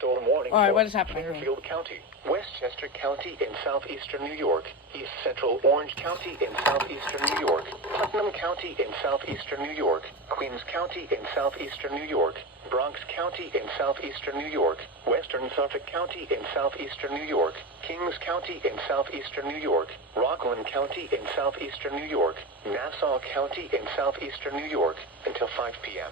thunderstorm warning Alright, for what is happening here? Fairfield County, Westchester County in southeastern New York, East Central Orange County in southeastern New York, Putnam County in southeastern New York, Queens County in southeastern New York, Bronx County in southeastern New York, Western Suffolk County in southeastern New York, Kings County in southeastern New York, Rockland County in southeastern New York, Nassau County in southeastern New York, until 5 p.m.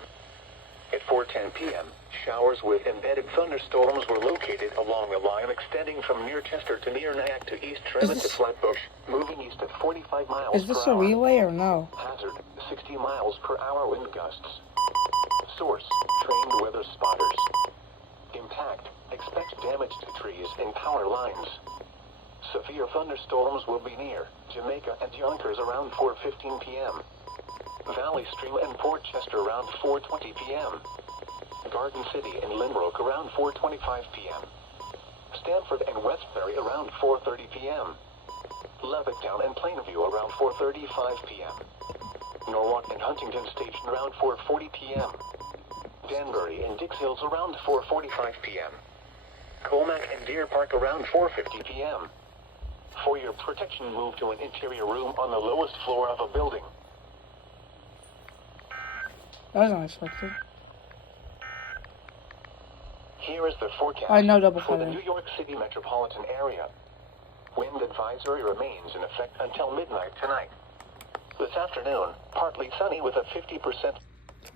At 4:10 p.m., showers with embedded thunderstorms were located along the line extending from near Chester to near Nyack to East Tremont to Flatbush, moving east at 45 miles per hour. Is this a relay or no? Hazard, 60 miles per hour wind gusts. Source, trained weather spotters. Impact, expect damage to trees and power lines. Severe thunderstorms will be near Jamaica and Yonkers around 4:15 p.m. Valley Stream and Port Chester around 4:20 p.m. Garden City and Lynbrook around 4:25 p.m. Stanford and Westbury around 4:30 p.m. Levittown and Plainview around 4:35 p.m. Norwalk and Huntington Station around 4:40 p.m. Danbury and Dix Hills around 4:45 p.m. Colmac and Deer Park around 4:50 p.m. For your protection, move to an interior room on the lowest floor of a building. That was unexpected. Here is the forecast I know double for the cutting. New York City metropolitan area. Wind advisory remains in effect until midnight tonight. This afternoon, partly sunny with a 50%.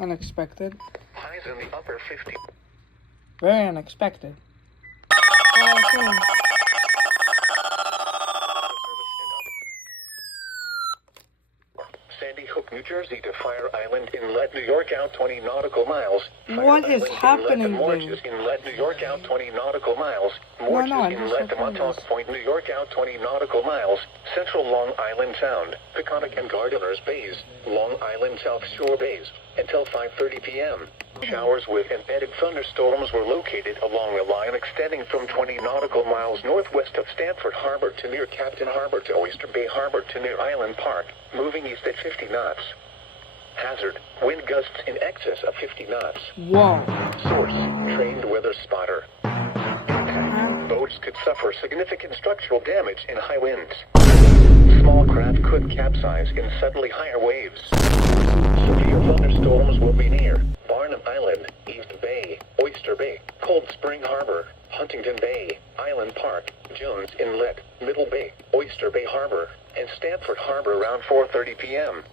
Unexpected. Highs in the upper 50. Very unexpected. Okay. Sandy Hook, New Jersey to Fire Island Inlet, New York out 20 nautical miles. What is happening, Morges Inlet, New York out 20 nautical miles. Morges Inlet to Montauk Point, New York out 20 nautical miles. Central Long Island Sound, Peconic and Gardeners Bays, Long Island South Shore Bays, until 5:30 p.m. Showers with embedded thunderstorms were located along the line extending from 20 nautical miles northwest of Stamford Harbor to near Captain Harbor to Oyster Bay Harbor to near Island Park, moving east at 50 knots. Hazard, wind gusts in excess of 50 knots. Whoa. Source, trained weather spotter. Boats could suffer significant structural damage in high winds. Small craft could capsize in suddenly higher waves. Severe thunderstorms will be near Barnum Island, East Bay, Oyster Bay, Cold Spring Harbor, Huntington Bay, Island Park, Jones Inlet, Middle Bay, Oyster Bay Harbor, and Stamford Harbor around 4:30 p.m.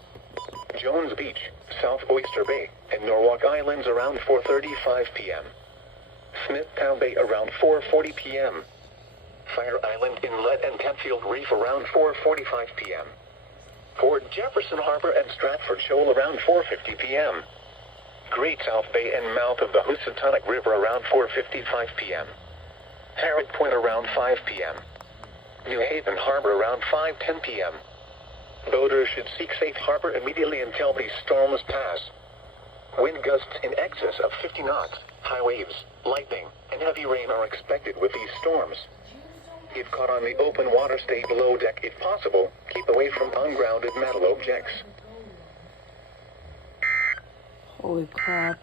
Jones Beach, South Oyster Bay, and Norwalk Islands around 4:35 p.m. Smithtown Bay around 4:40 p.m. Fire Island Inlet and Penfield Reef around 4:45 p.m. Port Jefferson Harbor and Stratford Shoal around 4:50 p.m. Great South Bay and mouth of the Housatonic River around 4:55 p.m. Harrod Point around 5 p.m. New Haven Harbor around 5:10 p.m. Boaters should seek safe harbor immediately until these storms pass. Wind gusts in excess of 50 knots, high waves, lightning, and heavy rain are expected with these storms. If caught on the open water, stay below deck if possible. Keep away from ungrounded metal objects. Holy crap.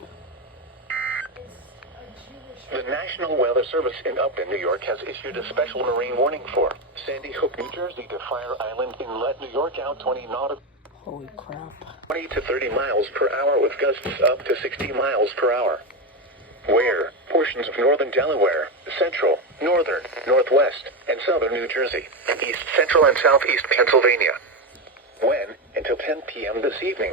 The National Weather Service in Upton, New York has issued a special marine warning for Sandy Hook, New Jersey to Fire Island Inlet, New York out 20 nautical. Holy crap. 20 to 30 miles per hour with gusts up to 60 miles per hour. Where portions of northern Delaware, central, northern, northwest, and southern New Jersey, east central and southeast Pennsylvania. When until 10 p.m. this evening.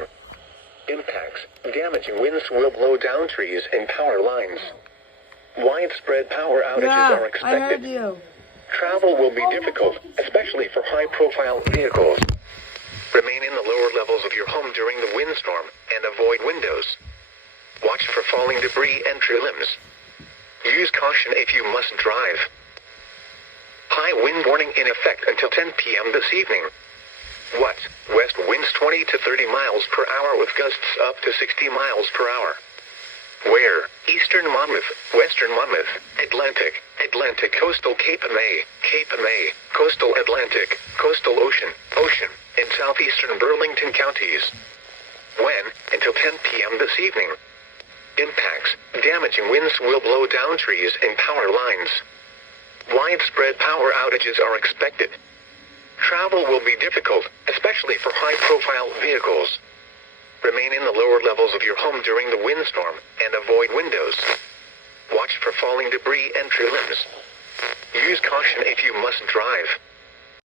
Impacts, damaging winds will blow down trees and power lines. Widespread power outages are expected. I heard you. Travel will be difficult, especially for high-profile vehicles. Remain in the lower levels of your home during the windstorm and avoid windows. Watch for falling debris and tree limbs. Use caution if you must drive. High wind warning in effect until 10 p.m. this evening. West winds 20 to 30 miles per hour with gusts up to 60 miles per hour. Where eastern Monmouth, western Monmouth, Atlantic coastal Cape May, coastal Atlantic, coastal Ocean, and southeastern Burlington counties. When until 10 p.m. this evening. Impacts, damaging winds will blow down trees and power lines. Widespread power outages are expected. Travel will be difficult, especially for high-profile vehicles. Remain in the lower levels of your home during the windstorm and avoid windows. Watch for falling debris and tree limbs. Use caution if you must drive.